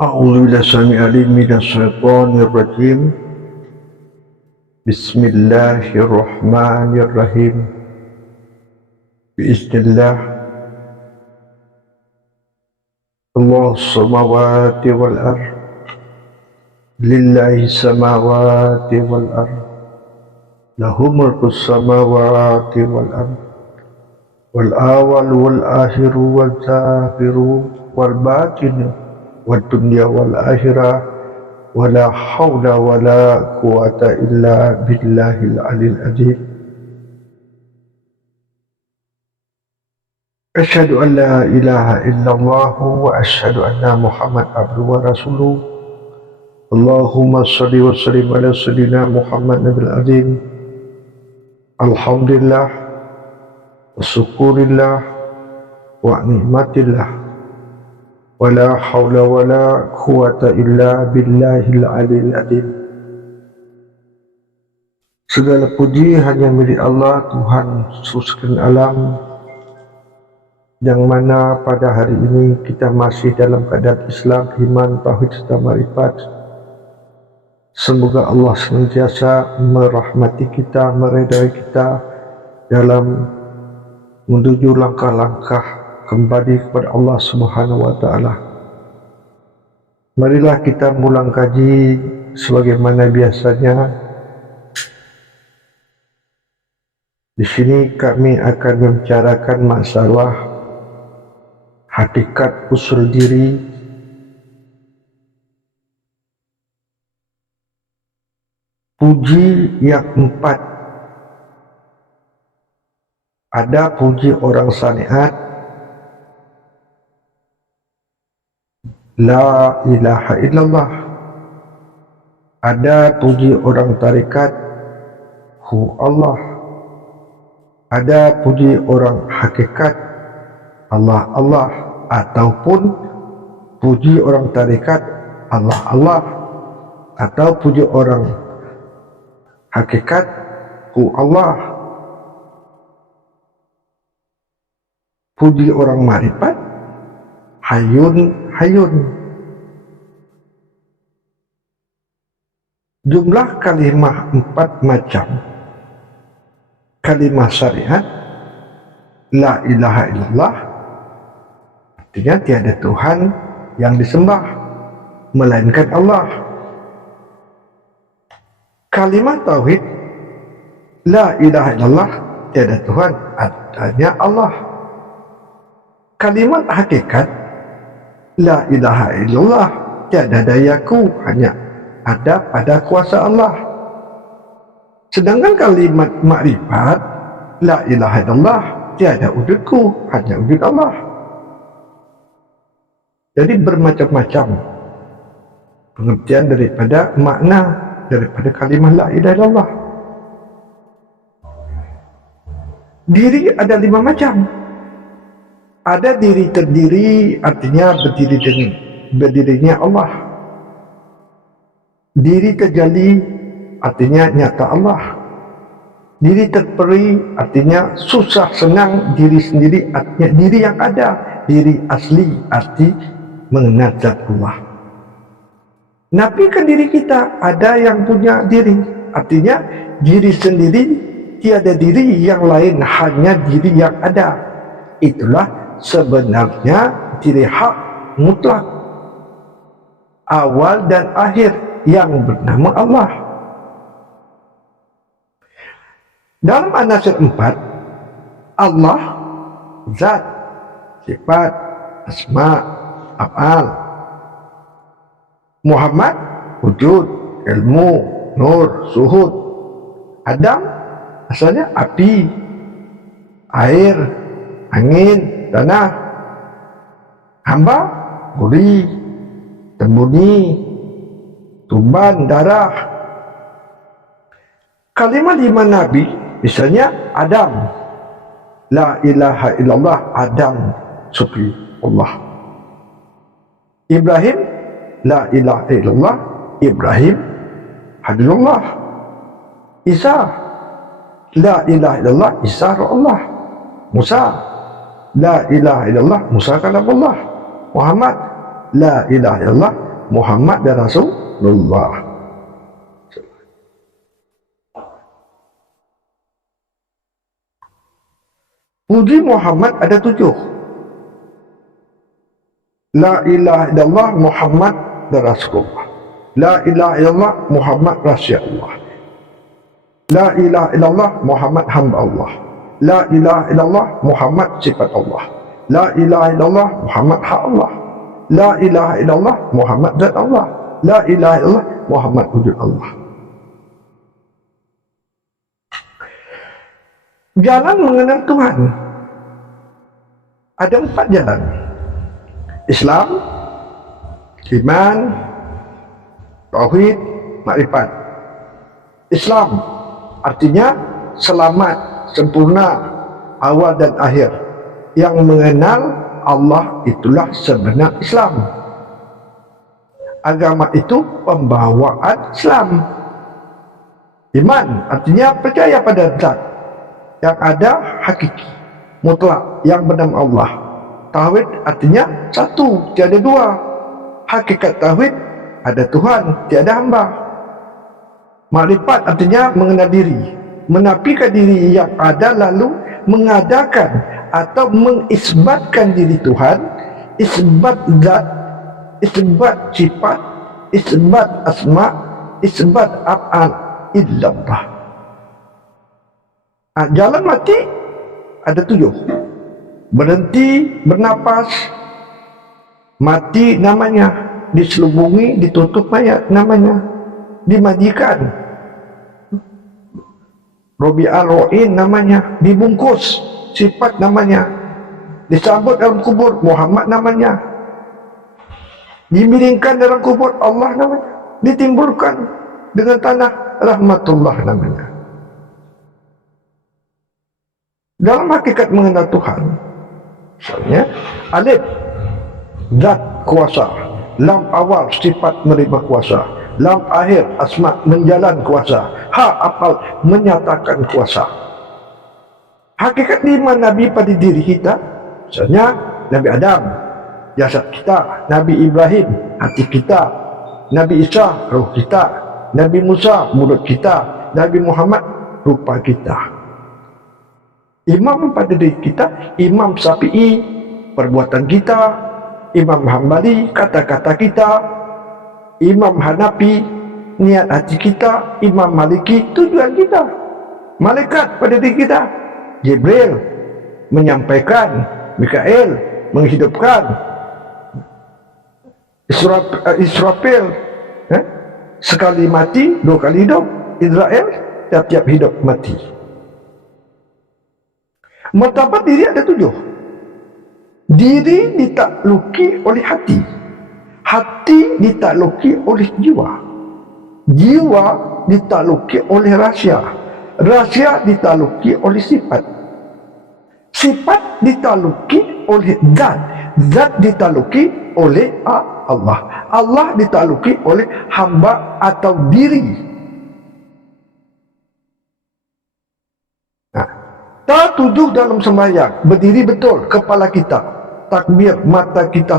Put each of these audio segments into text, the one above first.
أعوذ بالله السميع العليم من الشيطان الرجيم. بسم الله الرحمن الرحيم. بإذن الله الله السماوات والأرض لله السماوات والأرض له ملك السماوات والأرض والأول والآخر والظاهر والباطن والدنيا والآخرة ولا حول ولا قوة إلا بالله العلي العظيم. أشهد أن لا إله إلا الله وأشهد أن محمد عبده ورسوله. اللهم صل وسلم على سيدنا محمد النبي العظيم. الحمد لله وشكر الله ونعمة الله ولا حول ولا قوة إلا بالله العلي العظيم. Segala puji hanya milik Allah, Tuhan sekalian alam, yang mana pada hari ini kita masih dalam keadaan Islam, iman, tauhid serta marifat. Semoga Allah senantiasa merahmati kita, meridai kita dalam menuju langkah-langkah kembali kepada Allah Subhanahu wa taala. Marilah kita mengulang kaji sebagaimana biasanya. Di sini kami akan membicarakan masalah hakikat usul diri, puji yang 4. Ada puji orang syariat, la ilaha illallah. Ada puji orang tarikat, hu Allah. Ada puji orang hakikat, Allah Allah, ataupun puji orang tarikat, Allah Allah, atau puji orang hakikat, hu Allah. Puji orang marifat, hayun hayun. Jumlah kalimah 4 macam. Kalimah syariat, la ilaha illallah, artinya tiada Tuhan yang disembah melainkan Allah. Kalimat tauhid, la ilaha illallah, tiada Tuhan, adanya Allah. Kalimat hakikat, la ilaha illallah, tiada dayaku, hanya ada pada kuasa Allah. Sedangkan kalimat makrifat, la ilaha illallah, tiada wujudku, hanya wujud Allah. Jadi bermacam-macam pengertian daripada makna daripada kalimat la ilaha illallah. Diri ada 5 macam. Ada diri terdiri, artinya berdirinya Allah. Diri terjali, artinya nyata Allah. Diri terperi, artinya susah senang diri sendiri, artinya diri yang ada. Diri asli, arti mengenal zat Allah. Nafikan diri kita, ada yang punya diri, artinya diri sendiri, tiada diri yang lain, hanya diri yang ada. Itulah sebenarnya diri hak mutlak, awal dan akhir, yang bernama Allah. Dalam anasir 4, Allah zat, sifat, asma, af'al. Muhammad wujud, ilmu, nur, suhud. Adam asalnya api, air, angin, tanah. Hamba budi, tembuni, tuban, darah. Kalimat 5 nabi, misalnya Adam, la ilaha illallah, Adam sufi Allah. Ibrahim, la ilaha illallah, Ibrahim hadilullah. Isa, la ilaha illallah, Isa Allah. Musa, la ilaha illallah, Musa kalamullah. Muhammad, la ilaha illallah, Muhammad dan Rasulullah. Puji Muhammad ada 7. La ilaha illallah Muhammad dan Rasulullah. La ilaha illallah Muhammad Rasulullah. La ilaha illallah Muhammad hamba Allah. La ilaha illallah Muhammad sifat Allah. La ilaha illallah Muhammad hak Allah. La ilaha illallah Muhammad zat Allah. La ilaha illallah Muhammad wujud Allah. Jalan mengenal Tuhan ada 4 jalan. Islam, iman, tauhid, makrifat. Islam artinya selamat, sempurna, awal dan akhir. Yang mengenal Allah itulah sebenar Islam. Agama itu pembawaan Islam. Iman artinya percaya pada zat yang ada hakiki, mutlak, yang bernama Allah. Tauhid artinya satu, tiada dua. Hakikat tauhid, ada Tuhan, tiada hamba. Makrifat artinya mengenal diri, menafikan diri yang ada lalu mengadakan atau mengisbatkan diri Tuhan, isbat zat, isbat sifat, isbat asma, isbat af'al illallah. Jalan mati ada 7. Berhenti bernapas, mati namanya, diselubungi, ditutup mayat namanya, dimandikan, Robi al-Ro'in namanya, dibungkus, sifat namanya, disambut dalam kubur, Muhammad namanya, dimiringkan dalam kubur, Allah namanya, ditimbulkan dengan tanah, rahmatullah namanya. Dalam hakikat mengenal Tuhan, misalnya alif zat kuasa, lam awal sifat menerima kuasa, lam akhir asma menjalan kuasa, ha apal menyatakan kuasa. Hakikat 5 nabi pada diri kita, misalnya Nabi Adam jasad kita, Nabi Ibrahim hati kita, Nabi Isa roh kita, Nabi Musa mulut kita, Nabi Muhammad rupa kita. Imam pada diri kita, Imam Syafi'i perbuatan kita, Imam Hambali kata-kata kita, Imam Hanafi niat hati kita, Imam Maliki tujuan kita, malaikat pada diri kita, Jibril menyampaikan, Mikael menghidupkan, Israfil sekali mati 2 kali hidup, Israel tiap-tiap hidup mati. Martabat diri ada 7. Diri ditakluki oleh hati, hati ditakluki oleh jiwa, jiwa ditakluki oleh rahsia, rahsia ditakluki oleh sifat, sifat ditakluki oleh zat, zat ditakluki oleh Allah, Allah ditakluki oleh hamba atau diri. Tak tujuh dalam sembahyang, berdiri betul kepala kita, takbir mata kita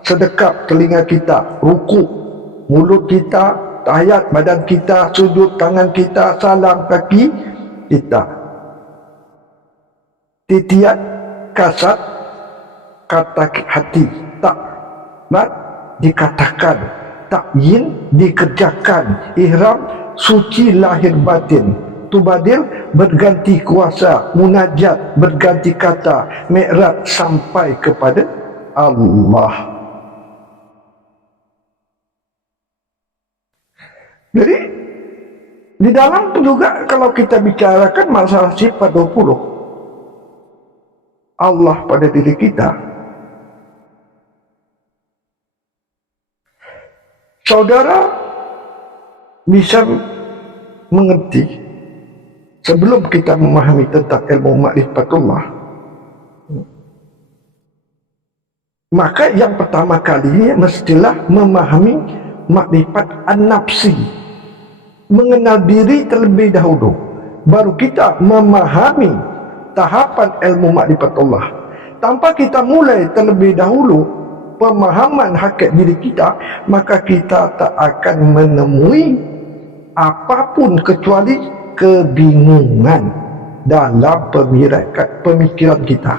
sedekap, telinga kita ruku, mulut kita tahiyat, badan kita sujud, tangan kita salam, kaki kita titiat, kasat, kata hati, tak dikatakan, takyin dikerjakan, ihram suci lahir batin, Tubadil berganti kuasa, munajat berganti kata, mi'raj sampai kepada Allah. Jadi di dalam juga kalau kita bicarakan masalah sifat 20 Allah pada diri kita, saudara bisa mengerti sebelum kita memahami tentang ilmu ma'rifatullah. Maka yang pertama kali mestilah memahami makrifat an-nafsi, mengenal diri terlebih dahulu, baru kita memahami tahapan ilmu ma'rifatullah. Tanpa kita mulai terlebih dahulu pemahaman hakikat diri kita, maka kita tak akan menemui apapun kecuali kebingungan dalam pemikiran kita.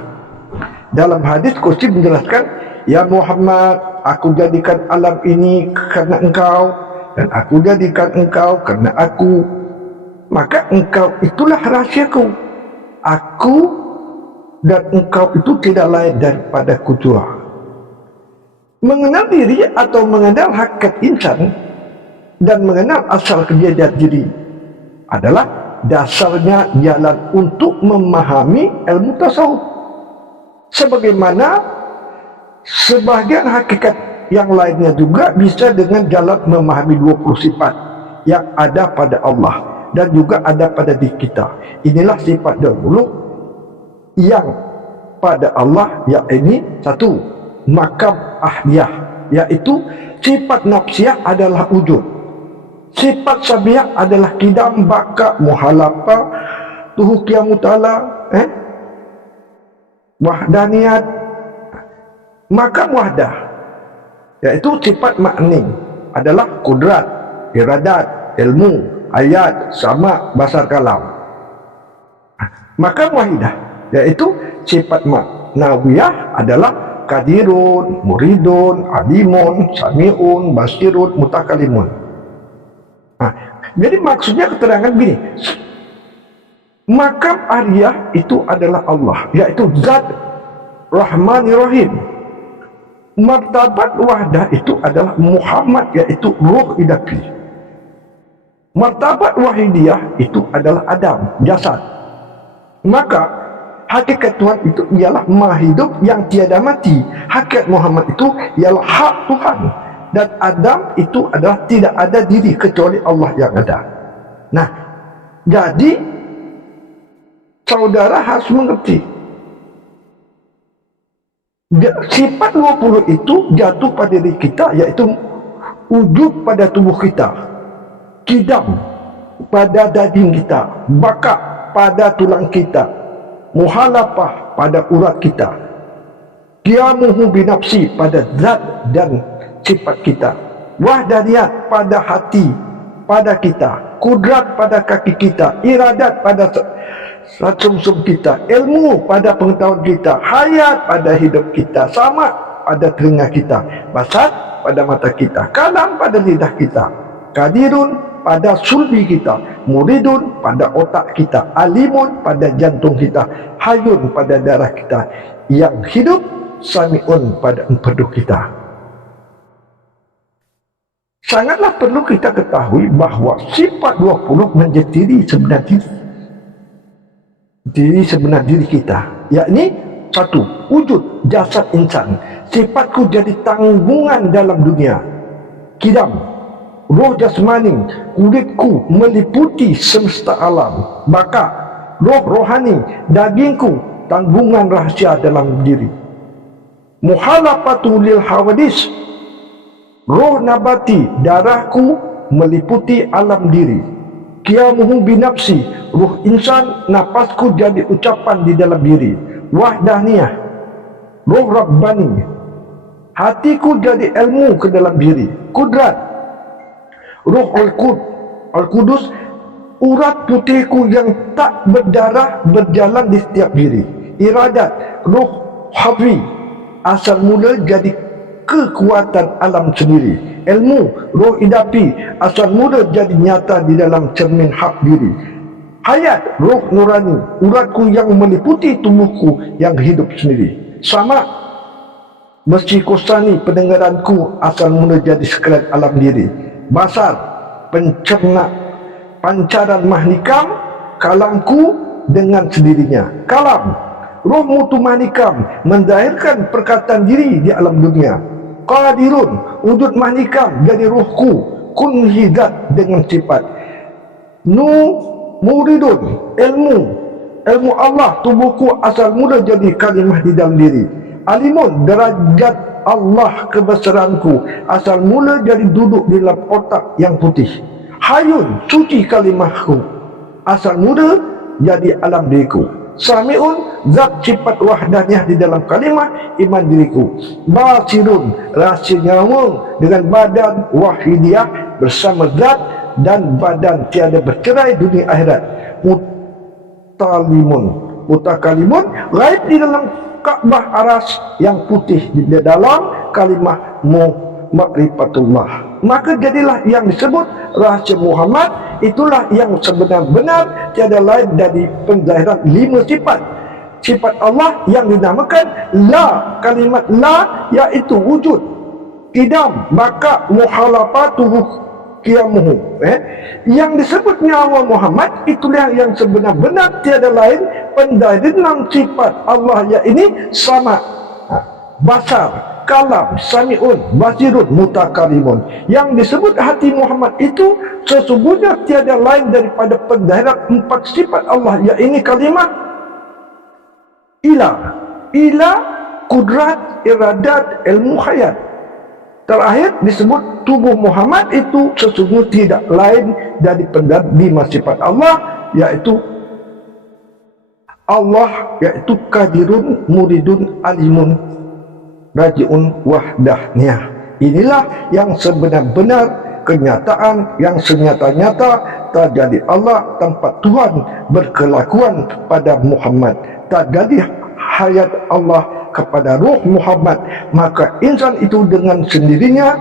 Dalam hadis kursi menjelaskan, ya Muhammad, aku jadikan alam ini kerana engkau, dan aku jadikan engkau kerana aku. Maka engkau itulah rahsiaku. Aku dan engkau itu tidak lain daripada kujua. Mengenal diri atau mengenal hakikat insan dan mengenal asal kejadian diri adalah dasarnya jalan untuk memahami ilmu tasawuf. Sebagaimana sebahagian hakikat yang lainnya juga bisa dengan jalan memahami 20 sifat yang ada pada Allah dan juga ada pada diri kita. Inilah sifat dahulu yang pada Allah, yakni satu, makam ahliyah, yaitu sifat nafsiyah adalah wujud, sifat sabiyah adalah kidam, baka, muhalapa, tuhukiyah mutala, wahdaniyat. Makam wahdah, yaitu sifat makni, adalah kudrat, iradat, ilmu, ayat, sama, basar, kalam. Makam wahidah, yaitu sifat maknawiyah adalah kadirun, muridun, alimun, sami'un, basirun, mutakalimun. Jadi maksudnya keterangan begini, makam ahliyah itu adalah Allah, yaitu zat Rahmani Rahim. Martabat wahdah itu adalah Muhammad, yaitu ruh idapi. Martabat wahidiyah itu adalah Adam, jasad. Maka hakikat Tuhan itu ialah maha hidup yang tiada mati. Hakikat Muhammad itu ialah hak Tuhan. Dan Adam itu adalah tidak ada diri kecuali Allah yang ada. Nah, jadi saudara harus mengerti, sifat 20 itu jatuh pada diri kita, yaitu wujud pada tubuh kita, kidam pada daging kita, baka pada tulang kita, muhalafah pada urat kita, qiyamuhu binafsi pada zat dan sifat kita, wahdaniyat pada hati pada kita, kudrat pada kaki kita, iradat pada sumsum kita, ilmu pada pengetahuan kita, hayat pada hidup kita, sama pada telinga kita, basar pada mata kita, kalam pada lidah kita, kadirun pada sulbi kita, muridun pada otak kita, alimun pada jantung kita, hayun pada darah kita, yang hidup, sami'un pada empedu kita. Sangatlah perlu kita ketahui bahawa sifat 20 menjadi diri sebenar diri kita, yakni satu, wujud jasad insan. Sifatku jadi tanggungan dalam dunia, kidam, roh jasmani, kulitku meliputi semesta alam, baka, roh rohani, dagingku tanggungan rahasia dalam diri, muhalafatu lil hawadis, roh nabati, darahku meliputi alam diri, qiyamuhu binafsi, ruh insan, napasku jadi ucapan di dalam diri, wahdaniyah, ruh rabbani, hatiku jadi ilmu ke dalam diri, kudrat, ruh al-Qudus, urat putihku yang tak berdarah berjalan di setiap diri, iradat, ruh hafi, asal mula jadi kekuatan alam sendiri, ilmu, roh idapi, asal mula jadi nyata di dalam cermin hak diri, hayat, roh nurani, uratku yang meliputi tubuhku yang hidup sendiri, sama, besi kosani, pendengaranku asal mula jadi sekalian alam diri, basar, pencerna, pancaran mahnikam, kalamku dengan sendirinya, kalam, roh mutu mahnikam, mendahirkan perkataan diri di alam dunia, qadirun, wujud mahnikam jadi ruhku, kun hidat dengan sifat, muridun, ilmu Allah, tubuhku asal mula jadi kalimah di dalam diri, alimun, derajat Allah kebesaranku asal mula jadi duduk di dalam otak yang putih, hayun, suci kalimahku asal mula jadi alam diriku, Sami'un, zat sifat wahdaniah di dalam kalimah iman diriku. Basirun, rahsia nyawa dengan badan wahidiyah bersama zat dan badan tiada bercerai dunia akhirat. Mutakalimun, gaib di dalam Ka'bah aras yang putih di dalam kalimah ma'rifatullah. Maka jadilah yang disebut rahsia Muhammad, itulah yang sebenar-benar tiada lain dari penzahiran 5 sifat. Sifat Allah yang dinamakan la, kalimat la iaitu wujud, qidam, baka, muhalafatuhu, qiyamuhu. Yang disebut nyawa Muhammad itulah yang sebenar-benar tiada lain penzahiran sifat Allah, yakni sama, basar, kalam, sami'un, basirun, mutakalimun. Yang disebut hati Muhammad itu sesungguhnya tiada lain daripada penzahiran 4 sifat Allah, yakni kalimat ilah, kudrat, iradat, ilmu, hayat. Terakhir disebut tubuh Muhammad itu sesungguhnya tidak lain dari penzahiran 5 sifat Allah, yaitu kadirun, muridun, alimun, rajiun, wahdahniyah. Inilah yang sebenar-benar kenyataan yang senyata-nyata terjadi Allah tanpa Tuhan berkelakuan pada Muhammad. Terjadi hayat Allah kepada ruh Muhammad, maka insan itu dengan sendirinya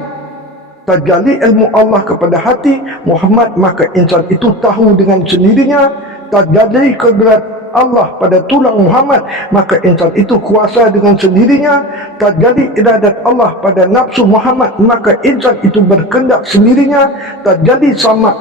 terjadi ilmu Allah kepada hati Muhammad, maka insan itu tahu dengan sendirinya terjadi kudrat Allah pada tulang Muhammad, maka insan itu kuasa dengan sendirinya. Terjadi iradat Allah pada nafsu Muhammad, maka insan itu berkehendak sendirinya. Terjadi sama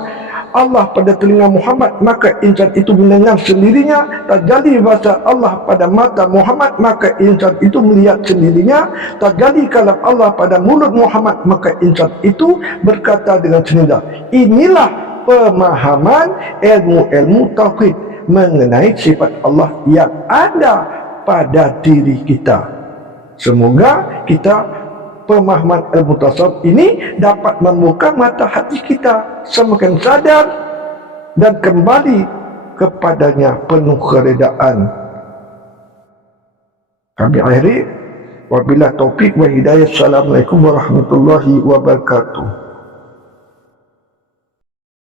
Allah pada telinga Muhammad, maka insan itu mendengar sendirinya. Terjadi bahasa Allah pada mata Muhammad, maka insan itu melihat sendirinya. Terjadi kalam Allah pada mulut Muhammad, maka insan itu berkata dengan sendirinya. Inilah pemahaman ilmu-ilmu tauhid mengenai sifat Allah yang ada pada diri kita. Semoga kita pemahaman ilmu tasawuf ini dapat membuka mata hati kita semakin sadar dan kembali kepadanya penuh keredaan. Kami akhiri, wabillahi taufik wa hidayah. Assalamualaikum warahmatullahi wabarakatuh.